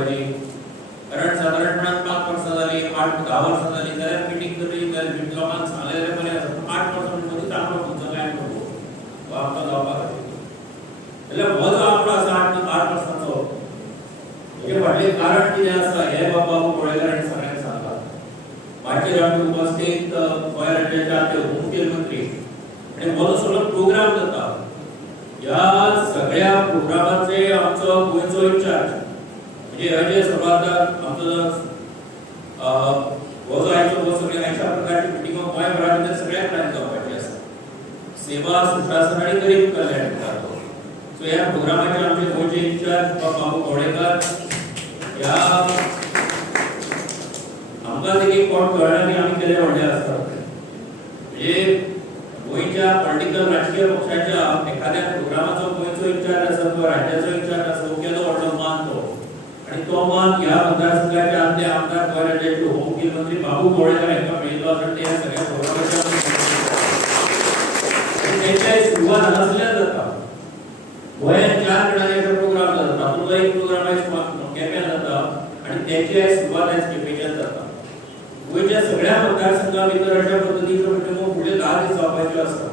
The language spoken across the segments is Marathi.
पाहिजे, कारण साधारणपणान 5% जाली, 8-10 वर्सां जाली जाल्यार मिटींग करली जाल्यार लोकांक सांगलेले बरें आसा. 8% मध्ये चांगलो तुमचो काय नको हो आमकां जावपाक जाय. जाल्यार हो जो आंकडो आसा 8%चो हेजे फाटलें कारण कितें आसा हे बाबा कोळेकर हांणी सगळ्यांक सांगला. मागीर आमी उपस्थित गोंय राज्याचे आदले मुख्यमंत्री आणि हो सगळो प्रोग्राम जाता. ह्या सगळ्या प्रोग्रामाचे आमचो गोंयचो इंचार्ज म्हणजे हेजे सुरवाताक आमचो हो जो आयचो हो सगळे अशा प्रकारची मिटिंगो गोंयभरा भितर सगळ्याक प्लॅन जावपाची आसा. सेवा सुशासन आनी गरीब कल्याण विभाग. सो ह्या प्रोग्रामाचे आमचे गोंयचे इंचार्ज बाबू कोळेकर ह्या आमकां देखीक कोण कळना की आमी केले व्हडले आसता. म्हणजे गोंयच्या पॉलिटिकल राजकीय पक्षाच्या एखाद्या प्रोग्रामाचो गोंयचो इंचार्ज आसा तो राज्याचो इंचार्ज आसा तो केलो व्हडलो मान तो. आणि तो मान ह्या मतदारसंघाचे आदले आमदार गोंय राज्याचे उपमुख्यमंत्री बाबू कोळेकर हांकां मेळिल्लो आसा. ते ह्या सगळ्या प्रोग्रामाच्या तेंची सुरवात हांगासरल्यान जाता. गोंयांत 4 गणांचे प्रोग्राम जाता. तातूंतलो एक प्रोग्राम आयज केप्यां जाता आनी तेची आयज सुरवात आयज केपेंच्यान जाता. गोंयच्या सगळ्या मतदारसंघा भितर अशा पद्दतीच्यो मिटिंगो फुडले 10 दीस जावपाच्यो आसा.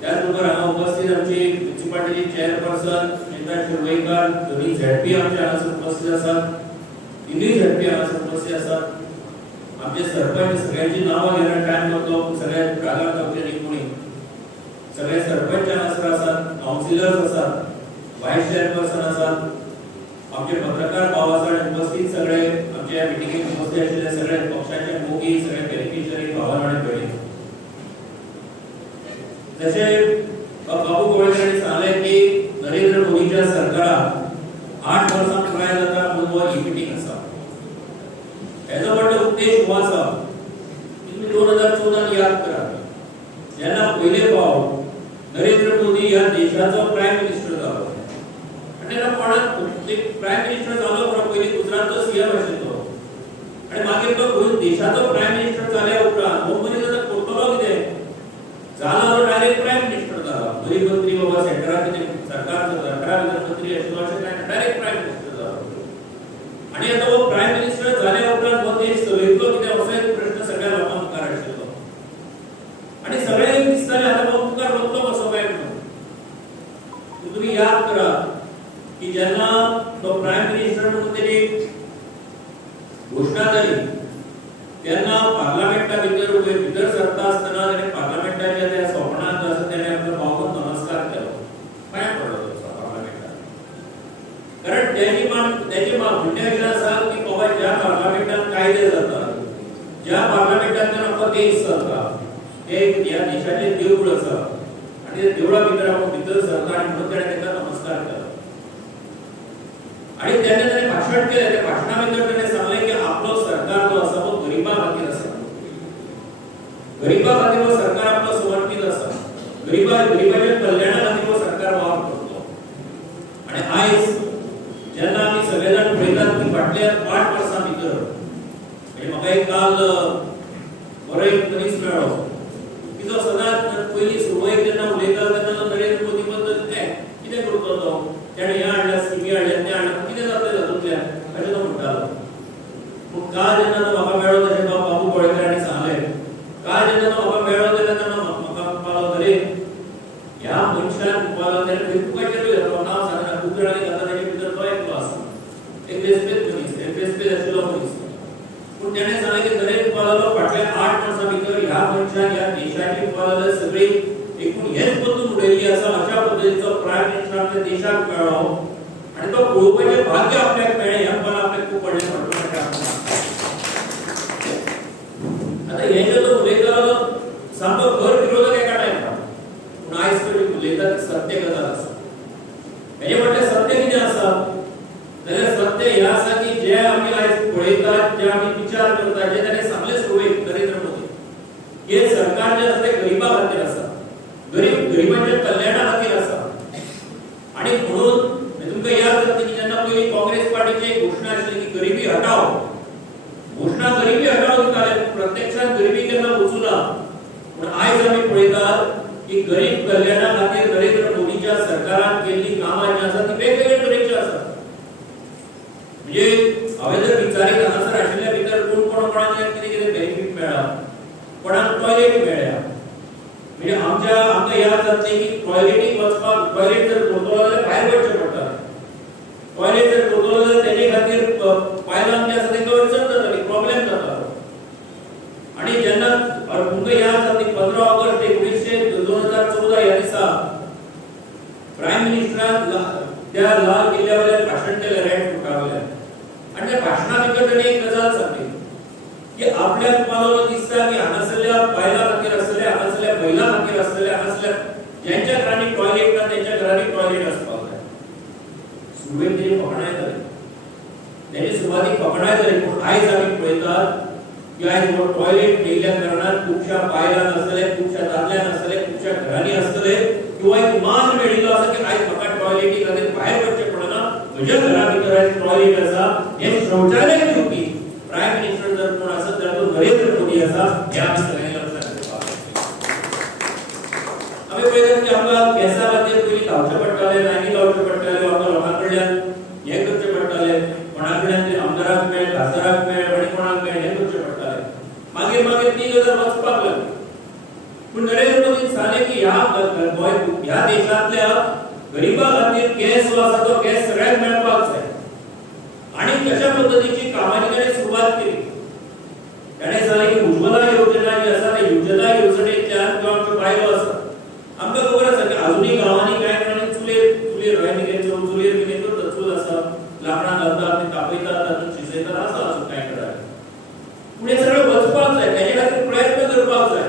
त्याच बरोबर हांगा उपस्थित आमची म्युनिसिपालिटीची चेअरपर्सन श्वेता शिरवयकर, दोन्ही झेडपी आमचे हांगासर उपस्थित आसात. तिनूय झेडपी हांगासर उपस्थित आसात. आमचे सरपंच सगळ्यांची नांवां घेण्यार टायम वतो, सगळ्या भागांत आमचे निमणे सगळे सरपंच हांगासर आसात, काउन्सिलर्स आसात, व्हायस चेअरपर्सन आसात, आमचे पत्रकार भाव आसात. उपस्थित सगळे आमचे ह्या मिटिंगेक उपस्थित आशिल्ले सगळे पक्षाचे मोगी, सगळे बेनिफिशरी भावांनो आनी भयणी. जशे बाबू कोळेकर हांणी सांगले की नरेंद्र मोदीच्या सरकाराक 8 वर्सां पुराय जाता म्हणून हो ही मिटींग आसा. हेजो व्हडलो उद्देश हो आसा की तुमी 2014 याद करात जेन्ना पयले फावट नरेंद्र मोदी ह्या देशाचो प्रायम मिनिस्टर जालो. आनी तेन्ना कोणाक प्रायम मिनिस्टर जालो म्हणून पयलीं गुजरातचो सीएम आशिल्लो आनी मागीर तो देशाचो प्रायम मिनिस्टर जाल्या उपरांत हो मनीस आतां करतलो कितें जालो तो डायरेक्ट प्रायम मिनिस्टर जालो. बरी मंत्री बाबा सेंटराक कितें सरकारचो सरकारा भितर मंत्री आशिल्लो अशें काय डायरेक्ट प्रायम मिनिस्टर जालो. आनी आतां हो प्रायम मिनिस्टर जाल्या उपरांत हो देश चलयतलो कितें असो एक प्रश्न सगळ्या लोकां मुखार आशिल्लो. आनी सगळ्यांक दिसतालें आतां हो मुखार वतलो कसो काय म्हणून. तुमी याद करात की जेन्ना तो प्रायम मिनिस्टर म्हणून तेणी घोशणा जाली तेन्ना पार्लमेंटा भितर सरता आसतना तेणें पार्लमेंटाच्या त्या सोपणांत आसा तेणें आपलो भावून नमस्कार केलो. पांयां पडलो तो पार्लमेंटान. कारण तेजी म्हणणें अशें आसा की बाबा ज्या पार्लमेंटान कायदे जातात, ज्या पार्लमेंटांतल्यान आमचो देश चलता, ते ह्या देशाचें देवूळ आसा आनी त्या देवळा भितर आपूण भितर सरता आनी म्हणून तेणें ताका नमस्कार केलो. आणि तेन्ना तेणें भाशण केलें. त्या भाशणा भितर तेणें सांगलें की आपलो सरकार जो आसा तो गरिबां खातीर आसा. गरिबां खातीर हो सरकार आपलो समर्पीत आसा. गरिबांच्या कल्याणा खातीर हो सरकार वावर करतो. आनी आयज जेन्ना आमी सगळे जाण पळयतात की फाटल्या 8 वर्सां भितर म्हणजे म्हाका एक काल बरो एक मनीस मेळ्ळो की जो सदांच पयलीं सुरवेक जेन्ना उलयता तेन्ना नरेंद्र मोदी बद्दल कितें करतलो तो, तेणें ह्या हाडल्या स्किमी हाडल्या तें हाडल्या कितें जातलें तातूंतल्यान अशें तो म्हणटालो. पूण काल जेन्ना तो म्हाका मेळ्ळो तशें बाबू कोळेकर हांणी सांगलें, काल जेन्ना तो म्हाका मेळ्ळो तेन्ना म्हाका म्हणपालो अरे ह्या मनशान म्हणपालो तेणें फेसबुकाचेरूय घातलो, नांव सांगना खूब जाणांनी घातला तेजे भितर तो एकलो आसा. एक रेस्पेद मनीस, रेस्पेद आशिल्लो मनीस. पूण तेणें सांगलें की नरेंद्र म्हणपालो फाटल्या 8 वर्सां भितर ह्या मनशान ह्या देशाची म्हणपालो सगळी एकूण हेच बदलून उडयल्ली आसा. अशा पद्दतीचो प्रायम मिनिस्टर आपल्या देशाक मेळ्ळो आनी तो पळोवपाचें भाग्य आपल्याक मेळ्ळें. हें म्हणपाक आपल्याक खूब व्हडलें म्हणटा. आतां हे जे तो उलयतालो सामको घर विरोधक एका टायमार, पूण आयज तरी उलयता ती सत्य गजाल आसा. हेजें म्हटलें सत्य कितें आसा जाल्यार सत्य हें आसा की जे आमी आयज पळयतात, जे आमी विचार करतात, जे ताणें सांगलें सुरवेक नरेंद्र मोदी हे सरकार जें आसा तें गरिबां खातीर आसा, गरिबांच्या कल्याणा खातीर आसा. आनी म्हणून तुमकां याद जाता की जेन्ना पयलीं काँग्रेस पार्टीची एक घोशणा आशिल्ली की गरिबी हटाओ, घोशणा गरिबी हटाओ दिताले, प्रत्यक्षात गरिबी केन्ना वचूना. पूण आयज आमी पळयतात की गरीब कल्याणा खातीर नरेंद्र मोदीच्या सरकारान केल्ली कामां जी आसा ती वेगवेगळ्या तरेची आसा. म्हणजे हांवें जर विचारीत हांगासर आशिल्ल्या भितर कोणाक कितें बेनिफीट मेळ्ळा, कोणाक टॉयलेट मेळ्ळ्या, म्हणजे आमकां याद जातलें की टॉयलेटीक वचपाक टॉयलेट जर करतलो जाल्यार भायर वचचें पडटालें, टॉयलेट जर करतलो जाल्यार तेजे खातीर बायलांक जे आसा तेंकां अडचण जाताली, प्रॉब्लेम जातालो. आणि जेन्ना तुमकां याद जातली 15 ऑगस्ट 2014 ह्या दिसा प्रायम मिनिस्टरान त्या लाल किल्ल्या वयल्यान भाशण केलें रेड फोर्टा वयल्यान, आनी त्या भाशणा भितर ताणें एक गजाल सांगली की आपल्याक मला दिसता की हांगासरल्या बायलां खातीर आसतले, हांगासरल्या महिलां खातीर आसतले, हांगासरल्या ज्यांच्या घरांनी टॉयलेट ना त्यांच्या घरांनी टॉयलेट आसपाक जाय. सुरवेक तेणी फकाणाय जाली, तेणी सुरवातीक फकाणाय जाली, पूण आयज आमी पळयतात की आयज हो टॉयलेट मेयल्या कारणान खुबशा बायलांक आसतले, खुबशा दादल्यांक आसतले, खुबशा घरांनी आसतले किंवा एक मान मेळिल्लो आसा की आयज म्हाका टॉयलेटी खातीर भायर वचचें पडना, म्हज्या घरा भितर आयज टॉयलेट आसा. हें शौचालय दिवपी प्रायम मिनिस्टर जर कोण आसत जाल्यार तो नरेंद्र मोदी आसा, हें आमी सगळ्यांनी लक्षांत घेवपाक जाय. आमी पळयतात की आमकां गॅसा खातीर पयलीं धांवचें पडटालें, लायनी लावच्यो पडटाल्यो, आमकां लोकां कडल्यान हें करचें पडटालें, कोणा कडल्यान ते आमदाराक मेळ, खासदाराक मेळ आनी कोणाक मेळ हें करचें पडटालें. मागीर ती गजाल वचपाक लागली. पूण नरेंद्र मोदीन सांगलें की ह्या देशांतल्या गरिबां खातीर गॅस जो आसा तो गॅस सगळ्यांक मेळपाक जाय. आणि कशा पद्धतीची कामांची ताणें सुरवात केली. ताणें सांगलें की उज्ज्वला योजना जी आसा त्या उज्ज्वला योजनेंतल्यान किंवा आमच्यो बायलो आसा, आमकां खबर आसा की अजुनूय गांवांनी कांय जाणांनी चुलीर कितें करतात, चूल आसा, लाकडां घालतात, ते तापयतात, तातूंत शिजयतात, आसा अजून कांय घरांनी. पूण हें सगळें वचपाक जाय, तेजे खातीर प्रयत्न करपाक जाय.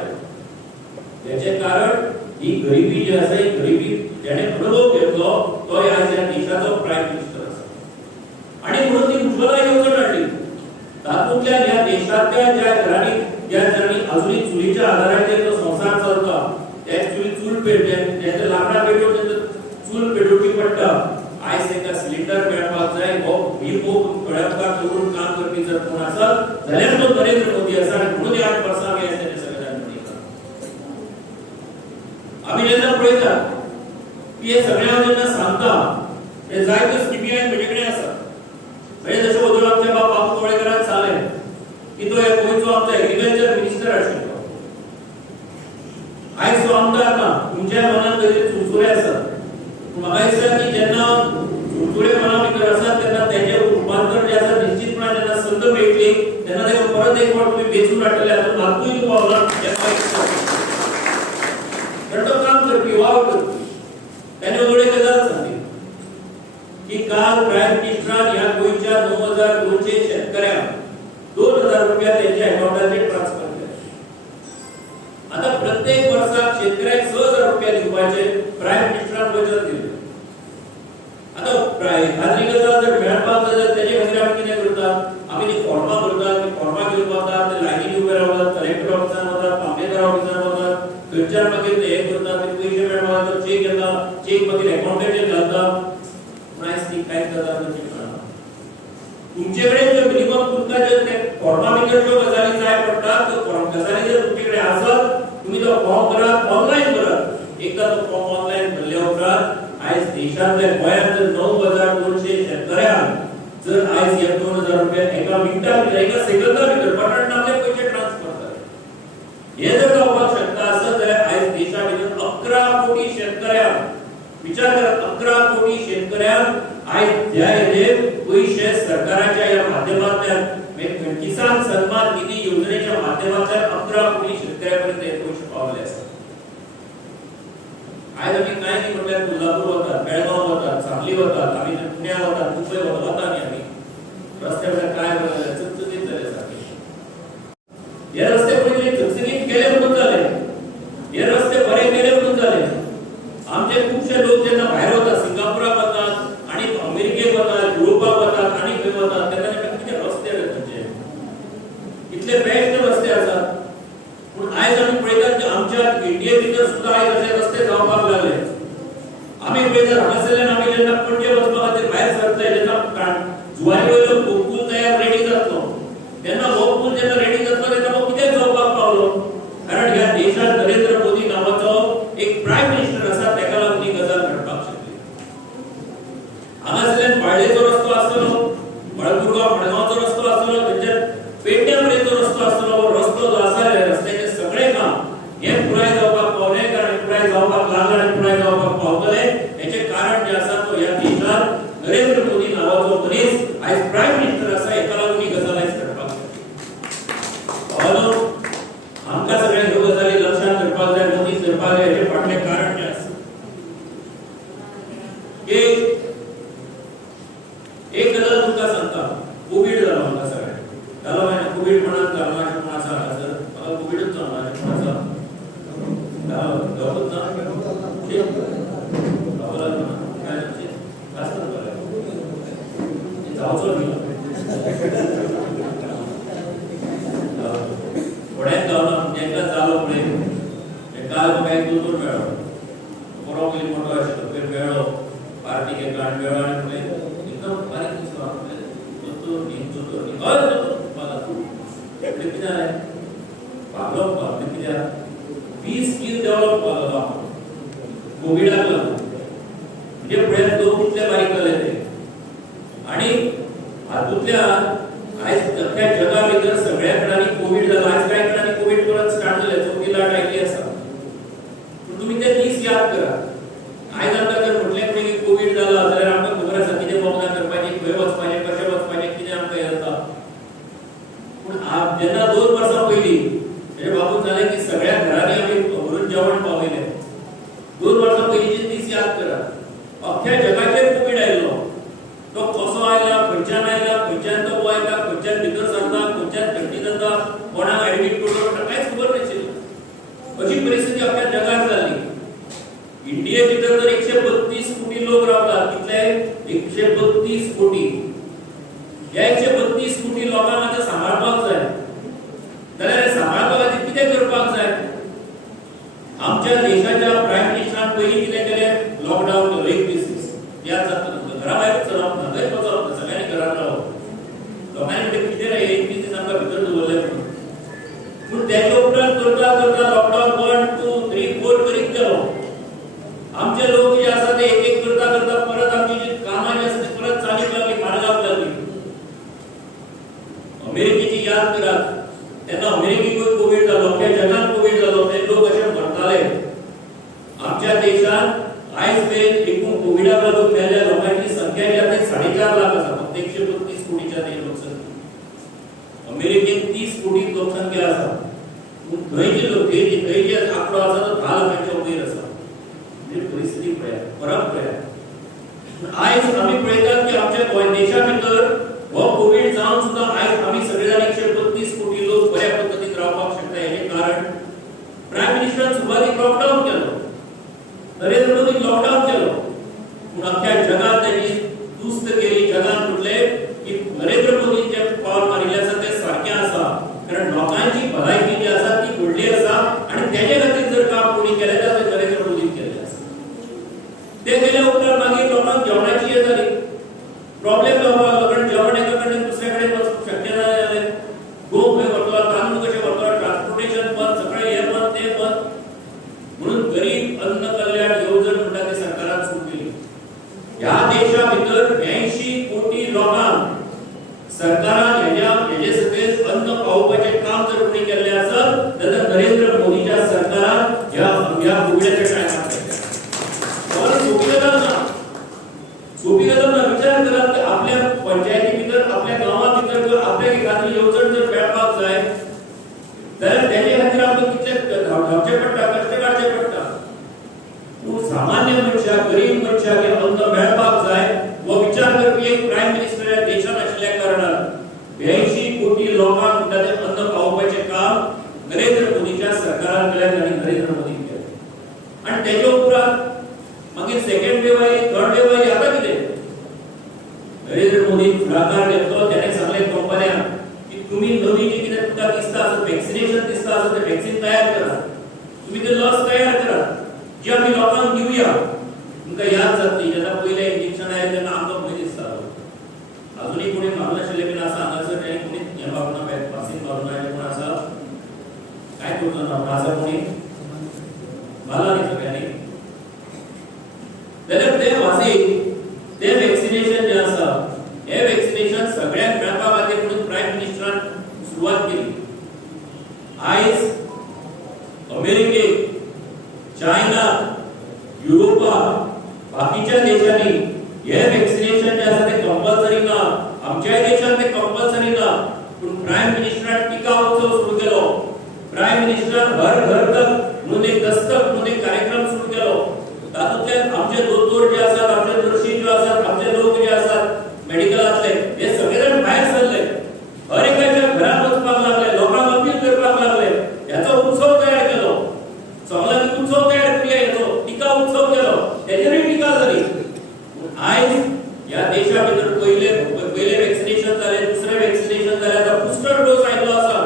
हेचें कारण ही गरिबी जी आसा, ही गरिबी जेणे अनुभव घेतलो तो ह्या देशाचो प्रायम मिनिस्टर आसा. आणि म्हणून ती उज्ज्वला योजना हाडली. तातूंतल्यान ह्या देशांतल्या ज्या घरांनी अजुनूय चुलीच्या आधाराचेर जो संसार चलता, त्या चूल पेटोवन जेन्ना लाकडां पेटोवन जेन्ना चूल पेटोवची पडटा, आयज तांकां सिलिंडर मेळपाक जाय. ही खूब कळपकार दवरून काम करपी जर कोण आसत जाल्यार तो नरेंद्र मोदी आसा. आनी म्हणून 8 वर्सां आमी ताणें सगळ्यांनी मनयतात. आमी जेन्ना पळयतात की हे सगळें हांव जेन्ना सांगता हे जायत्यो स्किमी आयज म्हजे कडेन आसा. म्हणजे जशें वदून आमच्या बाबू तोळेकरान सांगलें की तो गोंयचो आमचो एग्रीकल्चर मिनिस्टर आशिल्लो. आयज तो आमदार ना, तुमच्या मनात तरी चुरचुरे आसात. म्हाका दिसता की जेन्ना चुरचुरे मना भितर आसात तेन्ना तेजें रूपांतर जें आसा निश्चितपणान जेन्ना संद मेळटली तेन्ना तेका परत एक फावट तुमी वेचून हाडटले, हातूंत मातूय दुबाव ना. कारण तो काम करपी, वाव करपी. ताणें उगडे गजाल सांगली की काल प्रायम मिनिस्टरान ह्या गोंयच्या 9200 शेतकऱ्यांक 2000 रुपया त्यांच्या अकाउंटाचेर ट्रान्सफर केले. आता प्रत्येक वर्साक शेतकऱ्याक 6000 रुपया दिवपाचे प्रायम मिनिस्टरान वचन दिले. आता खात्री गजाल जर मेळपाक जाय जाल्यार तेजे खातीर आमी कितें करतात, आमी ती फॉर्मां भरतात, ती फॉर्मां घेवन वतात, ते लायनीन उबे रावतात, कलेक्टर ऑफिसान वतात, मामलेदार ऑफिसान वतात, थंयच्यान मागीर ते हें करतात, ते पयशे मेळपाक तो चेक येता, चेक मागीर अकाउंटाचेर घालतात. प्रायस ती कांय गजाल मेळना. तुमचे कडेन जो मिनिमम तुमकां जे ते फॉर्मा भितर ज्यो गजाली जाय पडटात त्यो गजाली जर तुमचे कडेन आसत तुमी तो फॉर्म भरात, ऑनलायन भरात. एकदा तो फॉर्म ऑनलायन भरल्या उपरांत आयज देशांतल्या गोंयांत जर 9200 शेतकऱ्यांक जर आयज ह्या 2000 रुपया एका मिनटा भितर, एका सेकंदा भितर बटन दाबले पयशे ट्रान्सफर जाले. हे जर जावपाक शकता आसत जाल्यार आयज देशा भितर 11 कोटी शेतकऱ्यांक, विचार करात, 11 कोटी शेतकऱ्यांक आयज ह्या हेजेर पयशे सरकाराच्या ह्या माध्यमांतल्यान किसान सन्मान निधी योजनेच्या माध्यमांतल्यान 11 कोटी शेतकऱ्यांपर्यंत हे पयशे पावले आसात. आयज आमी कांय न्ही म्हटल्यार कोल्हापूर वतात, बेळगांव वतात, सांगली वतात, आमी पुण्या वतात, मुंबय वतात न्ही आमी. रस्ते वयल्यान काय जालें, चकचकीत जाले सारके. हे रस्ते पयलीं चकचकीत केले म्हणून जाले, हे रस्ते बरे केले म्हणून जाले. आमचे खुबशे लोक जेन्ना भायर वतात, सिंगापुराक वतात आनी अमेरिकेक वतात, युरोपाक वतात आनी खंय वतात, तेन्ना तांकां कितें रस्ते तांचे इतले बेस्ट रस्ते आसात. पूण आयज आमी पळयतात की आमच्या इंडिये भितर सुद्दां आयज अशे रस्ते जावपाक लागले. आमी पळयतात हांगासरल्यान आमी जेन्ना पणजे वचपा खातीर भायर सरतले, जेन्ना जुवारी वयलो पूल तयार रेडी जातलो, तेन्ना हो पूल जेन्ना रेडी जातलो तेन्ना हो कितें जावपाक पावलो? कारण ह्या देशांत नरेंद्र मोदी नांवाचो एक प्रायम मिनिस्टर आसा, तेका लागून ही गजाल घडपाक शकली. हांगासरल्यान बाळ्ळेचो रस्तो आसतलो, कळबुर्गा मडगावचो रस्तो आसलो म्हणजे पेडण्यापर्यंतचो रस्तो आसलो रस्तो जो आसा रस्त्याचे सगळे काम हे पुराय जावपाक पावले कारण पुराय जावपाक लागले आणि पुराय जावपाक पावतले याचे कारण जे आसा तो ह्या देशात नरेंद्र मोदी नावाचो मनीस आज प्राइम मिनिस्टर आसा एका लागून ही गजाल आज करपाक जाय आमकां सगळ्यांक ह्यो गजाली लक्षात करपाक जाय नोटीस करपाक जाय हेचे फाटले कारण जे आसा एक गजाल तुमकां सांगता कोविड जालो आमकां सगळ्यांक जालो मागीर कोविड म्हणून जावनाशें म्हण आसा हांगासर म्हाका कोविडूच जावनाशें म्हण आसा जावपूच ना जावचो न्ही थोड्यांक जावना जेंकां जालो पळय काल म्हाका एक दोतोर मेळ्ळो बरो पयलीं मोठो आशिल्लो पयर मेळ्ळो पार्टीक एका आनी मेळ्ळो आनी पळय एकदम बारीक दिसलो दोतोर न्ही हय दोतोर म्हाका कितें जालें पागलो कित्याक 20 स्किल डेव्हलप जालो कोविडाक लागून म्हणजे पळयात लोक कितले बारीक जाले ते आणि हातूंतल्यान आयज अख्ख्या जगा भितर सगळ्या कडेन कोविड जालो आयज कांय कडेन कोविड परत स्टार्ट जाले चवथी लाट आयिल्ली आसा पूण तुमी ते दीस याद करा आयज आमकां जर म्हटलें की कोविड जाला जाल्यार आमकां खबर आसा कितें वखदां करपाचें खंय वचपाचें कशें वचपाचें कितें आमकां हें जाता पूण जेन्ना 2 वर्सां पयलीं म्हणजे बाबून जालें की सगळ्या घरांनी आमी व्हरून जेवण पावयलें 2 वर्सां पयलींचे दीस याद करा अख्ख्या जगाचेर कोविड आयलो तो कसो आयला खंयच्यान तो वयता खंयच्यान भितर सरता खंयच्यान थंडी जाता कोणाक एडमिट करता कांयच खबर नाशिल्लें अशी परिस्थिती अख्ख्या जगात जाली इंडिये भितर तर 132 कोटी लोक रावतात कितले 132 कोटी ह्या 132 कोटी लोकांक आतां सांबाळपाक जाय जाल्यार सांबाळपा खातीर कितें करपाक जाय आमच्या देशाच्या प्राइम मिनिस्टरान पयलीं कितें केलें लॉकडावन केलो 21 दीस याद जाता घरा भायर चलप ना खंय वचप ना सगळ्यांनी घरांत रावप लोकांनी म्हणलें कितें रे 21 दीस आमकां भितर दवरले पूण तेच्या उपरांत करता लॉकडावन 1 2 3 4 करीत गेलो आमचे लोक जे आसा ते एक करता परत आमची जी कामां जी आसा ती परत चालीक लागली मार्गाक लागली अमेरिकेची याद करात तेन्ना अमेरिकेकूय कोविड जालो अख्ख्या जगात कोविड जालो ते लोक अशे मरताले आमच्या देशात आयज मेरेन एकूण कोविडाक लागून मेल्ल्या लोकांची संख्या जी आसा 4.5 लाख आसा फक्त 132 कोटीच्या ते लोकसंख्या अमेरिकेन 30 कोटी लोकसंख्या आसा पूण थंयचे लोक थंयचे आंकडो आसा तो 10 लाखांच्या वयर आसा म्हणजे परिस्थिती पळयात फरक पळयात आयज आमी पळयतात की आमच्या देशा भितर हो कोविड जावन सुद्धा आयज आमी सगळे जाण 132 कोटी लोक बऱ्या पद्धतीन रावपाक शकता हेचे कारण प्राइम मिनिस्टरान सुरवातीक लॉकडावन केलो नरेंद्र मोदी लॉकडावन केलो पूण अख्ख्या जगात त्यांनी दुस्त केली जगात म्हटले की नरेंद्र मोदी जे पावल मारिल्ले आसा ते सारखे आसा कारण लोकांची भलायकी जी आसा ती व्हडली आसा आणि त्याचे खातीर जर काम कोणी केलें जाल्यार ते नरेंद्र मोदीन केलें आसा ते केल्या उपरांत मागीर लोकांक जेवणाची हे जाली प्रॉब्लेम जावपाक लागलो कारण जेवण एका कडेन दुसऱ्या कडेन वचप शक्य ना जालें गहू खंय व्हरतलो तांदूळ कशे व्हरतलो ट्रान्सपोर्टेशन बंद सगळें हे बंद ते बंद म्हणून गरीब अन्न कल्याण येवजण म्हणटा ती सरकारान सुरू केली ह्या देशा भितर 80 कोटी लोकांक सरकारान हेजे सकयल अन्न पावोवपाचें काम जर कोणी केल्लें आसत जाल्यार नरेंद्र मोदीच्या सरकारान ह्या कोविडाच्या टायमार केलें सोपी गजाल ना विचार करात आपल्या पंचायती भितर आपल्या गांवा भितर आपल्या खातीर येवजण जर मेळपाक जाय जाल्यार तेजे खातीर आमकां कितले धांवचें पडटा कश्ट काडचे पडटा पूण सामान्य मनशाक गरीब मनशाक हे अन्न मेळपाक जाय हो विचार करपी एक प्राइम मिनिस्टर ह्या देशान आशिल्ल्या कारणान 82 कोटी लोकांक म्हणटा तें अन्न पावोवपाचें काम नरेंद्र मोदीच्या सरकारान केलें आनी नरेंद्र मोदीन केलें आनी तेजे उपरांत मागीर second wave oily third wave oily आतां कितें नरेंद्र मोदीन फुडाकार घेतलो त्याने सांगलें कंपन्यांक की तुम्ही नवी जी कितें तुमकां दिसता आसा वॅक्सिनेशन दिसता आसा तें वॅक्सिन तयार करा तुम्ही ते लस तयार करा जी आमी लोकांक दिवया तुमकां याद जातली जेन्ना पयले इंजेक्शन आयलें तेन्ना आमकां भंय दिसतालो अजूनय कोणी मारून नाशिल्ले बीन आसा हांगासर तेणी कोणी हें मारून ना वॅक्सिन मारून ना कोण आसा काय करतो ना आसा कोणी मारला न्ही सगळ्यांनी जाल्यार ते वासी ते वॅक्सिनेशन जे आसा हे वॅक्सिनेशन वॅक्सिनेशन सगळ्यांक मेळपा खातीर म्हणून प्रायम मिनिस्टरान सुरवात केली. आयज अमेरिकेक, चायना, युरोपा, बाकीच्या देशांनी हे वॅक्सिनेशन जे आसा ते कंपल्सरी ना. आमच्या देशात ते कंपल्सरी ना. पण प्रायम मिनिस्टरान टिका उत्सव सुरू केलो. प्रायम मिनिस्टरान हर घर तक म्हणून एक दस्तक म्हणून एक कार्यक्रम सुरू केलो. तातूंतल्यान आमचे दोतोर जे आसात, आमचे नर्सी जे आसात, आमचे लोक जे आसात मेडिकलांतले, हे सगळे जाण भायर सरले. हर एकाच्या घरात वचपाक लागले, लोकांक अपील करपाक लागले. ह्याचो उत्सव तयार केलो. समलागी उत्सव तयार करूया, हेचो टिका उत्सव केलो. तेजेरय टिका जाली. आयज ह्या देशा भितर पहिले वॅक्सिनेशन जाले, दुसरे वॅक्सिनेशन जाले, आता बुस्टर डोस आयलो आसा.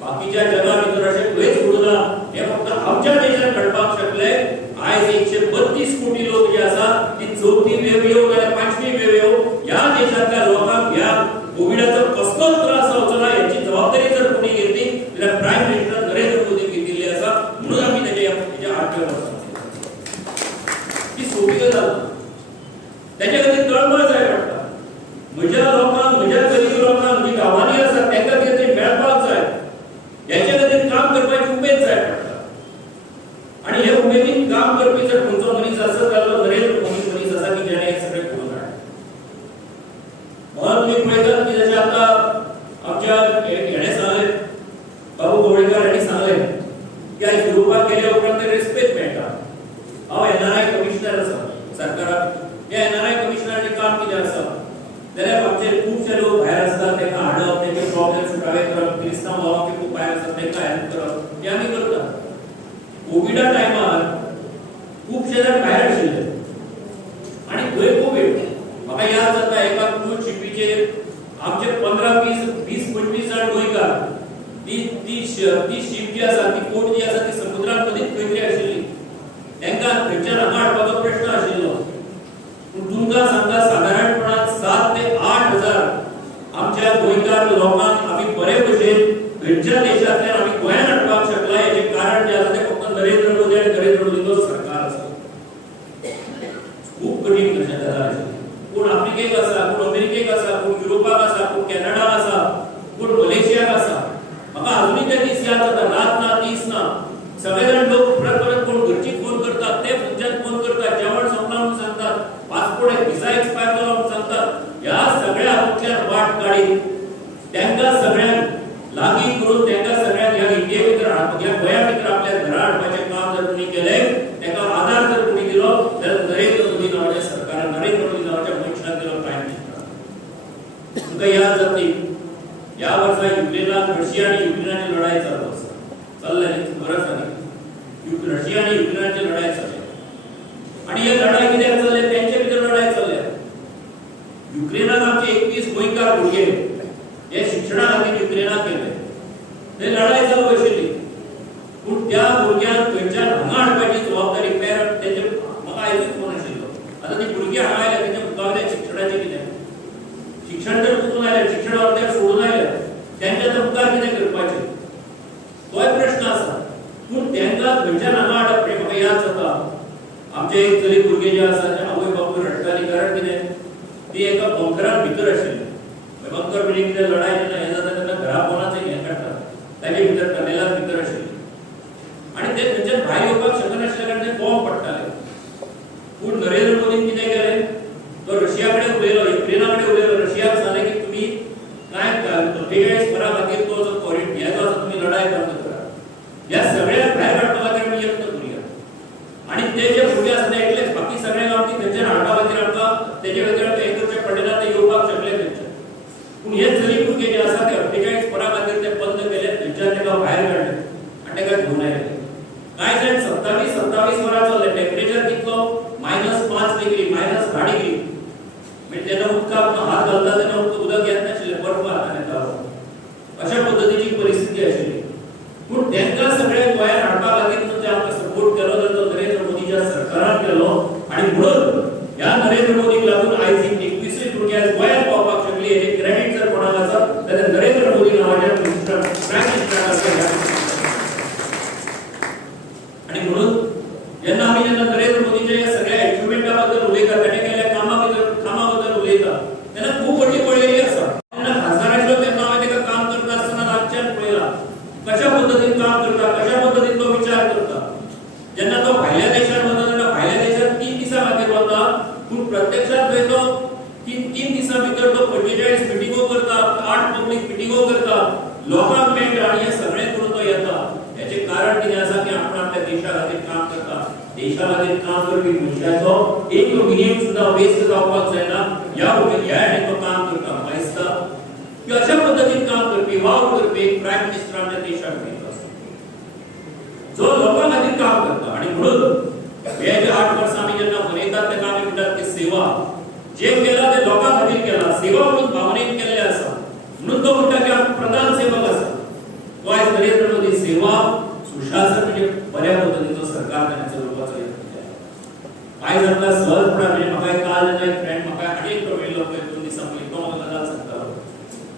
बाकीच्या जगा भितर अशें खंयच घडूना. हे फक्त आमच्या देशात घडपाक शकले. आयज 132 कोटी लोक जे आसा ती चौथी वेव येवं नाल्यार पांचवी वेव येवं, ह्या देशातल्या लोकांक ह्या कोविडाचो कसलोच त्रास जावचो ना हेची जबाबदारी जर कोणी घेतली जाल्यार प्रायम मिनिस्टर नरेंद्र मोदी घेतिल्ली आसा. म्हणून आमी तेजे 8 वर्सां ती सोपी गजाल. त्याच्या खातीर तळमळ जाय पडटा. म्हज्या लोकांक, म्हज्या गरीब लोकांक, जी गांवांनी आसात तांकां कितें मेळपाक जाय. हेच्या खातीर काम करपाची उमेद जाय पडटा. आणि हे उमेदीन काम करपी जर खंयचो मनीस आसत जाल्यार नरेंद्र मोदी मनीस आसा की जेणे हे सगळें करून हाडलें. म्हणून तुमी पळयतात की जशें आतां आमच्या हेणे सांगलें, बाबू गोळेकार हांणी सांगलें की आयज युरोपाक गेल्या उपरांत रेस्पेद मेळटा. हांव एनआरआय कमिशनर आसा सरकाराक. ह्या एनआरआय कमिशनराचें काम कितें आसा जाल्यार आमचे खुबशे लोक भायर आसतात तांकां हाडप, तांचे प्रॉब्लेम सुटावे करप, क्रिस्तांव भावांक खूब भायर आसात तांकां हेल्प करप, हें आमी करतात. कोविडा टायमार खुबशे जाण भायर आशिल्ले आनी खंय कोविड. म्हाका याद जाता एका क्रूज शिपीचेर आमचे 15-20-25 जाण गोंयकार, ती शीप जी आसा, ती बोट जी आसा ती समुद्रांत मदींच खंय तरी आशिल्ली. तांकां थंयच्यान हांगा हाडपाचो प्रश्न आशिल्लो. पूण तुमकां सांगता सादारणपणान 7 ते 8 हजार आमच्या गोंयकार लोकांक आमी बरे भशेन खंयच्या देशांतल्यान आमी गोंयांत हाडपाक शकला. हेजें कारण जें आसा तें फक्त नरेंद्र मोदी आनी नरेंद्र मोदीचो सरकार आसा. खूब कठीण कशें जाता. कोण आफ्रिकेक आसा, कोण अमेरिकेक आसा, कोण युरोपाक आसा, कोण कॅनडाक आसा, कोण मलेशियाक आसा. म्हाका अजुनूय ते दीस याद जाता. रात ना दीस ना सगळे जाण लोक परत कोण घरची फोन करतात, ते फुडच्यान फोन करतात, जेवण सोंपलां म्हणून सांगतात, पासपोर्ट व्हिसा एक्सपायर जालो म्हणून सांगतात. ह्या सगळ्या हातूंतल्यान वाट काडीत तांकां सगळ्यांक लागीं करून तांकां सगळ्यांक ह्या इंडिये भितर ह्या गोंया भितर आपल्या घरा हाडपाचें काम जर कोणी केलें, ताका आदार जर कोणी दिलो जाल्यार नरेंद्र मोदी नांवाच्या सरकारान, नरेंद्र मोदी नांवाच्या मनशान दिलो प्रायम मिनिस्टर. तुमकां याद जातली ह्या वर्सा युक्रेनात रशिया आनी युक्रेनाची लढाई चालू आसा. चल्ल्या बरें जाली. रशिया आनी युक्रेनाची लढाई चल्ल्या आनी हे लढाई कित्याक चल्ल्या? तेंचे भितर लढाई चल्ल्या. युक्रेनात आमचे 21 गोंयकार भुरगे हे शिक्षणा खातीर युक्रेनाक गेले. ते लढाई चालू आशिल्ली. पूण त्या भुरग्यांक खंयच्यान हांगा हाडपाची जबाबदारी पेरंट तेजे म्हाका आयजूच फोन आशिल्लो. आतां ती भुरगीं हांगा आयल्या तेंच्या मुखावयल्या शिक्षणाचें कितें? शिक्षण जर चुकून आयलें, शिक्षण अर्दें सोडून आयलें, तेंच्या तर मुखार कितें करपाचें? तोय प्रश्न आसा. पूण तांकां खंयच्यान हांगा हाडप हें म्हाका याद जाता. आमचे एक चली भुरगे जे आसा ते आवय बापूय रडटालीं. कारण कितें? ती एका बंकरान भितर आशिल्ली. बंकर म्हणजे कितें लढाई जेन्ना हें जाता तेन्ना घरा कोणाचें हें काडटात, ताचे भितर टनेलार भितर आशिल्ली. आनी ते थंयच्यान भायर येवपाक शकनाशिल्ले कारण ते बॉम्ब पडटाले. पूण नरेंद्र मोदीन कितें केलें? तो रशिया कडेन उलयलो, युक्रेना कडेन उलयलो. रशियाक सांगलें की तुमी कांय 48 वरां खातीर तो जो कॉरिडॉर हें जो आसा तुमी लढाई बंद करा. ह्या सगळ्यांक भायर काडपा खातीर आमी यत्न करुया. आनी ते जे भुरगे आसा ते एकलेच, बाकी सगळ्यांक आमी थंयच्यान हाडपा खातीर आमकां तेजे खातीर आमकां हें करचें पडलें ना. ते येवपाक शकले थंयच्यान. पूण हे चली भुरगे जे आसा ते 48 वरां खातीर ते बंद केले. थंयच्यान ताका भायर काडले आनी ताका घेवन आयले. कांय जाण 27 वरां चल्ले. टेम्परेचर कितलो? -5 डिग्री, -10 डिग्री. म्हणजे तेन्ना उदकाक हात घालता तेन्ना उदक येत नाशिल्लें, बर्फ हातान येतालो. अशा पद्दतीची परिस्थिती आशिल्ली. पूण तांकां सगळ्या गोंयांत हाडपा खातीर जे आमकां सपोर्ट केलो जाल्यार तो नरेंद्र मोदीच्या सरकारान केलो. आनी म्हणून ह्या नरेंद्र मोदीक लागून आयज 21 भुरगे गोंयांत पावपाक शकली. हेजें क्रेडीट जर कोणाक आसा जाल्यार नरेंद्र मोदी नांवाच्या प्रायम मिनिस्टराक आसा. आनी म्हणून जेन्ना आमी नरेंद्र मोदीच्या ह्या सगळ्या अचिव्हमेंटा बद्दल उलयता, ताणें केल्ल्या कामा बद्दल उलयता तेन्ना खूब व्हडली पळयली आसा. पब्लीक मिटिंगो करता लोकांक मेळटा आनी हे सगळे करून तो येता याचे कारण कितें आसा की आपण आपल्या देशा खातीर काम करता देशा खातीर काम करपी मनशाचो एक मिनिट सुद्धा वेस्ट जावपाक जायना ह्या हेतून तो काम करता म्हाका दिसता की अशा पद्धतीन काम करपी वावर करपी एक प्रायम मिनिस्टर आमच्या देशाक मेळटा जो लोकां खातीर काम करता आनी म्हणून हे जे 8 वर्सां आमी जेन्ना मनयतात तेन्ना आमी म्हणटात की सेवा जे केला ते लोकां खातीर केला सेवा म्हणून भावनेन केल्ले आसा म्हणून तो म्हणटा की आमी प्रधान सेवक आसा तो आयज नरेंद्र मोदी सेवा सुशासन म्हणजे बऱ्या पद्धतीचो सरकार ताणें चलोवपाचो यत्न केला आयज आमकां सहजपणान म्हणजे म्हाका काल जेन्ना एक फ्रेंड म्हाका आनी एकटो मेळिल्लो पळय 2 दिसां पयलीं तो म्हाका गजाल सांगतालो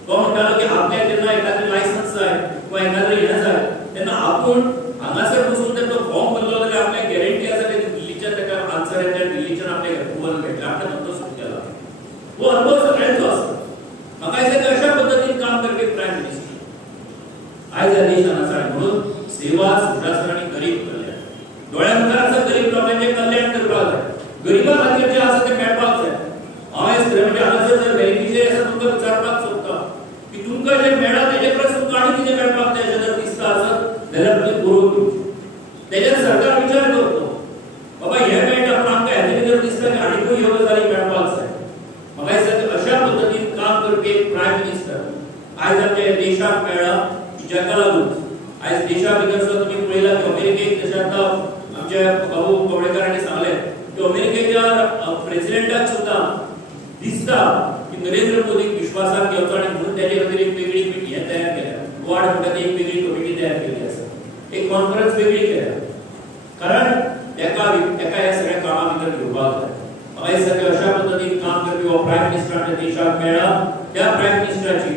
तो म्हणटालो की आपल्याक जेन्ना एखादें लायसन्स जाय किंवा एखादें हें जाय तेन्ना आपूण हांगासर बसून जर तो फॉर्म भरलो जाल्यार आपल्याक गॅरंटी आसा की दिल्लीच्यान ताका आन्सर येता दिल्लीच्यान आपल्याक अप्रुवल मेळटलें आपणें तो सुरू केला हो अनुभव सगळ्यांचो आसा म्हाका दिसता की अशा पद्धतीन काम करपी प्रायम मिनिस्टर आयज ह्या देशान आसा म्हणून सेवा सुशासन आनी गरीब कल्याण दोळ्या मुखार आसा गरीब लोकांचें कल्याण करपाक जाय गरिबा खातीर जें आसा तें मेळपाक जाय हांव आयज खरें म्हणजे हांगासर जर बेनिफिशियरी आसा तुमकां विचारपाक सोदता की तुमकां जें मेळ्ळा तेजे परस तुमकां आनी कितें मेळपाक जाय अशें जर दिसता आसत जाल्यार तुमी बरोवन घेवचें तेजेर सरकार विचार करतलो बाबा हें मेळटा पूण आमकां हेजे भितर दिसता की आनीकूय ह्यो गजाली मेळपाक जाय म्हाका दिसता की अशा पद्धतीन काम करपी एक प्रायम मिनिस्टर आयज आमच्या देशाक मेळ्ळा जाका लागून आयज देशा भितर सुद्दां तुमी पळयलां की अमेरिकेक जशें आतां आमचे बाबू कवळेकरांनी सांगलें की अमेरिकेच्या प्रेसिडेंटाक सुद्दां दिसता की नरेंद्र मोदीक विश्वासाक घेवचो आनी म्हणून तेजे खातीर एक वेगळी हें तयार केल्या वाड म्हणटा ती एक वेगळी कमिटी तयार केली आसा एक कॉन्फरन्स वेगळी केल्या कारण एका ह्या सगळ्या कामा भितर घेवपाक जाय म्हाका दिसता की अशा पद्धतीन काम करपी हो प्रायम मिनिस्टर आमच्या देशाक मेळ्ळा त्या प्रायम मिनिस्टराची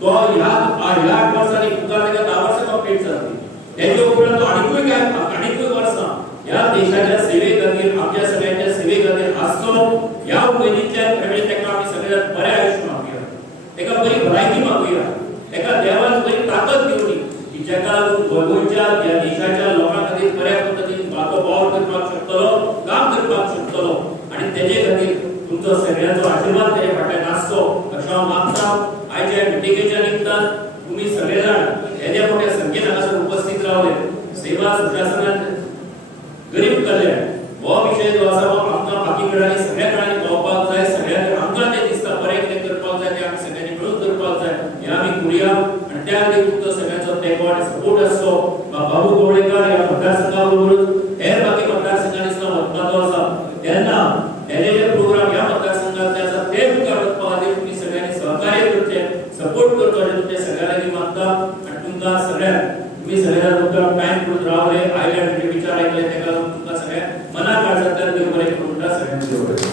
तो ह्या 8 वर्सांनी तुका ताका 10 वर्सां कंप्लीट जातली तेजे उपरांत तो आनीकूय वर्सां ह्या देशाच्या सेवे खातीर आमच्या सगळ्यांच्या सेवे खातीर आसचो ह्या उमेदींतल्यान खरें ताका आमी सगळे जाण बरें आयुश्य मागुया ताका बरी भलायकी मागुया ताका देवान बरी ताकद दिवनी की जाका लागून गोंयच्या ह्या देशाच्या लोकां खातीर बऱ्या पद्धतीन वावर करपाक शकतलो काम करपाक शकतलो आनी तेजे खातीर तुमचो सगळ्यांचो आशिर्वाद तेजे फाटल्यान आसचो अशें हांव मागतां आयच्या मिटिंगेच्या निमतान तुम्ही सगळे जाण येद्या मोठ्या संख्येन हांगासर उपस्थित रावले सेवा सुशासनात गरीब कल्याण हो विषय जो आसा हो आमकां बाकी कडेन सगळ्या कडेन पावपाक जाय सगळ्यांक आमकां तें दिसता बरें कितें करपाक जाय तें आमी सगळ्यांनी मेळून करपाक जाय हें आमी करुया आनी त्या खातीर तुमचो सगळ्यांचो तेंको आनी सपोर्ट आसचो बाबू कवळेकर ह्या मतदारसंघा बरोबरूच हेर बाकी मतदारसंघांनी सुद्दां वचपाचो आसा तेन्ना हेजे जे प्रोग्राम ह्या मतदारसंघांतले आसा ते मुखार वचपा खातीर तुमी सगळ्यांनी सहकार्य करचें सपोर्ट करचो अशें तुमच्या सगळ्यांनी मागता आनी तुमकां सगळ्यांक तुम्ही सगळ्यांना तुमकां टायम करून रावले आयले आनी तुमचे विचार ऐकले तेका लागून तुमकां सगळ्यांक मना काळजांतल्यान देव बरें करूं म्हणटा सगळ्यांक देव बरें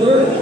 Sir.